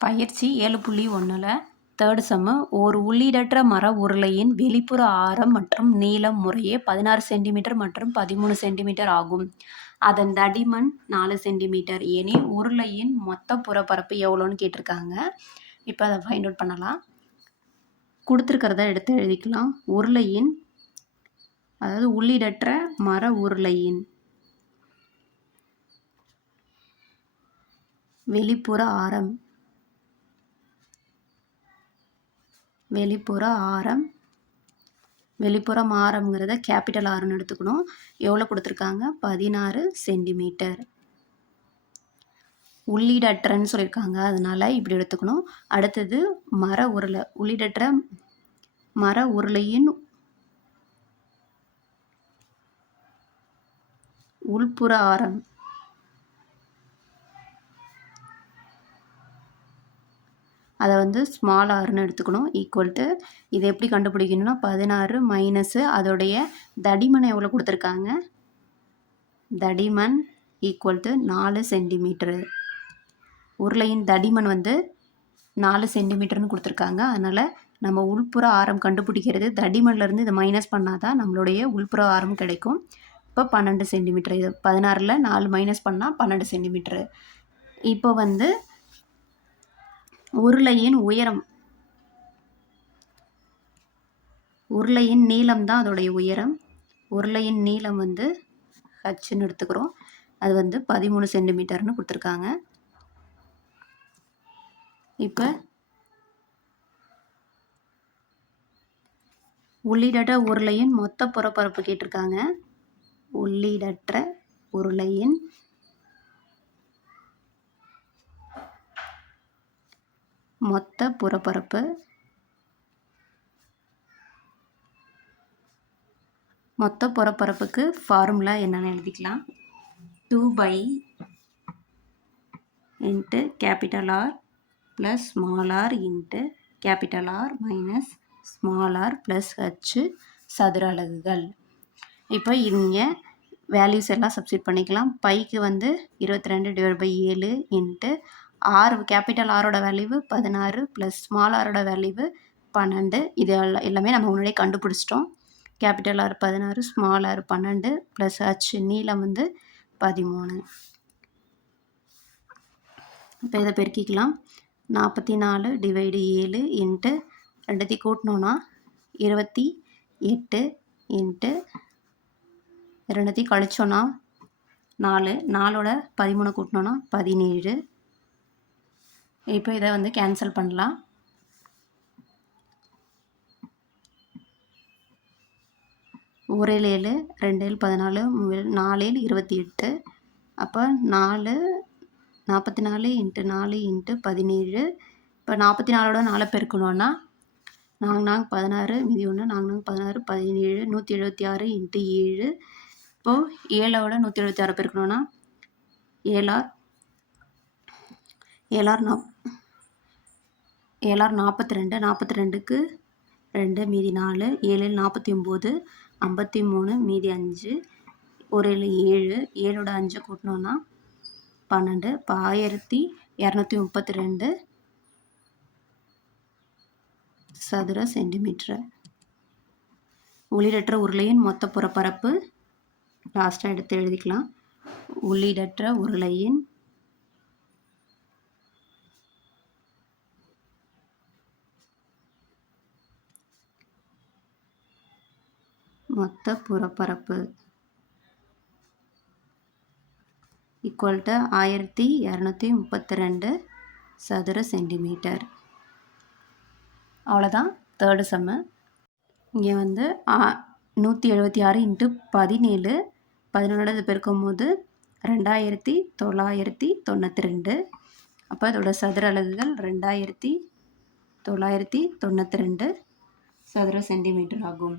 பயிற்சி ஏழு புள்ளி ஒன்றில் தேர்டு செம்மு ஒரு உள்ளீடற்ற மர உருளையின் வெளிப்புற ஆரம் மற்றும் நீளம் முறையே பதினாறு சென்டிமீட்டர் மற்றும் பதிமூணு சென்டிமீட்டர் ஆகும். அதன் தடிமன் நாலு சென்டிமீட்டர் எனில் உருளையின் மொத்த புறப்பரப்பு எவ்வளோன்னு கேட்டிருக்காங்க. இப்போ அதை ஃபைண்ட் அவுட் பண்ணலாம். கொடுத்துருக்கிறத எடுத்து எழுதிக்கலாம். உருளையின் அதாவது உள்ளீடற்ற மர உருளையின் வெளிப்புற ஆரம். வெளிப்புற ஆரம். வெளிப்புறம் ஆரம்ங்கிறத கேபிட்டல் ஆரம்னு எடுத்துக்கணும். எவ்வளோ கொடுத்துருக்காங்க? பதினாறு சென்டிமீட்டர் உள்ளீடற்றன்னு சொல்லியிருக்காங்க. அதனால் இப்படி எடுத்துக்கணும். அடுத்தது மர உருளை. உள்ளீடற்ற மர உருளையின் உள்புற ஆரம். அதை வந்து ஸ்மால் ஆறுன்னு எடுத்துக்கணும். ஈக்குவல் டு இதை எப்படி கண்டுபிடிக்கணும்னா பதினாறு மைனஸு அதோடைய தடிமனை எவ்வளோ கொடுத்துருக்காங்க? தடிமன் ஈக்குவல் டு நாலு சென்டிமீட்ரு உருளையின் தடிமன் வந்து நாலு சென்டிமீட்டர்னு கொடுத்துருக்காங்க. அதனால் நம்ம உள்புற ஆரம் கண்டுபிடிக்கிறது தடிமன்லேருந்து இதை மைனஸ் பண்ணால் தான் நம்மளுடைய உள்புற ஆரம் கிடைக்கும். இப்போ பன்னெண்டு சென்டிமீட்டர் இது பதினாறில் நாலு மைனஸ் பண்ணால் பன்னெண்டு சென்டிமீட்ரு இப்போ வந்து உருளையின் உயரம். உருளையின் நீளம் தான் அதோடைய உயரம். உருளையின் நீளம் வந்து ஹச்சுன்னு எடுத்துக்கிறோம். அது வந்து பதிமூணு சென்டிமீட்டர்னு கொடுத்துருக்காங்க. இப்போ உள்ளீடற்ற உருளையின் மொத்த புறப்பரப்பு கேட்டிருக்காங்க. உள்ளீடற்ற உருளையின் மொத்த புறப்பரப்பு மொத்த புறப்பரப்புக்கு ஃபார்முலா என்னென்னு எழுதிக்கலாம். Two pi into capital R plus small R into capital R minus small R plus H சதுர அலகுகள். இப்போ இங்கே வேல்யூஸ் எல்லாம் சப்ஸ்டியூட் பண்ணிக்கலாம். பைக்கு வந்து இருபத்தி ரெண்டு டிவைட் பை ஏழு இன்ட்டு ஆர் கேபிட்டல் ஆரோட வேல்யூவு பதினாறு ப்ளஸ் ஸ்மால் ஆரோட வேல்யூவு பன்னெண்டு. இது எல்லாம் எல்லாமே நம்ம முன்னாடியே கண்டுபிடிச்சிட்டோம். கேபிட்டல் ஆர் பதினாறு ஸ்மால் ஆர் பன்னெண்டு ப்ளஸ் ஹச் நீளம் வந்து பதிமூணு. இப்போ இதை பெருக்கிக்கலாம். நாற்பத்தி நாலு டிவைடு ஏழு இன்ட்டு ரெண்டுத்தையும் கூட்டினோன்னா இருபத்தி எட்டு இன்ட்டு ரெண்டுத்தையும் கழிச்சோன்னா நாலு. நாலோட பதிமூணு கூட்டினோன்னா பதினேழு. இப்போ இதை வந்து கேன்சல் பண்ணலாம். ஒரு ஏழு ரெண்டு ஏழு பதினாலு நாலு ஏழு இருபத்தி எட்டு அப்போ நாலு நாற்பத்தி நாலு இன்ட்டு நாலு இன்ட்டு பதினேழு. இப்போ நாற்பத்தி நாலோட நாலு பெருக்கணும்னா நாங்கள் நாங்கள் பதினாறு மீதி ஒன்று நாங்கள் நாங்கள் பதினாறு பதினேழு நூற்றி எழுபத்தி ஆறு இன்ட்டு ஏழு. இப்போது ஏழோட நூற்றி எழுபத்தி ஆறு பெருக்கணும்னா ஏழார் ஏழார் நாப் ஏழார் நாற்பத்தி ரெண்டு நாற்பத்தி ரெண்டுக்கு ரெண்டு மீதி நாலு ஏழு நாற்பத்தி ஒம்பது ஐம்பத்தி மூணு மீதி அஞ்சு ஒரு ஏழு ஏழு ஏழோட அஞ்சு கூட்டினோன்னா பன்னெண்டு இப்போ ஆயிரத்தி இரநூத்தி முப்பத்தி ரெண்டு சதுர சென்டிமீட்டர் உள்ளீடற்ற உருளையின் மொத்த புறப்பரப்பு லாஸ்ட்டாக எடுத்து எழுதிக்கலாம். உள்ளீடற்ற உருளையின் மொத்த புறப்பரப்பு. ஈக்குவல் டு ஆயிரத்தி இரநூத்தி முப்பத்தி ரெண்டு சதுர சென்டிமீட்டர் அவ்வளோதான் தேர்டு செம்மு இங்கே வந்து நூற்றி எழுபத்தி ஆறு இன்ட்டு பதினேழு பதினொன்று பெருக்கும் போது ரெண்டாயிரத்தி தொள்ளாயிரத்தி தொண்ணூற்றி ரெண்டு. அப்போ அதோட சதுர அலகுகள் ரெண்டாயிரத்தி தொள்ளாயிரத்தி தொண்ணூற்றி ரெண்டு சதுர சென்டிமீட்டர் ஆகும்.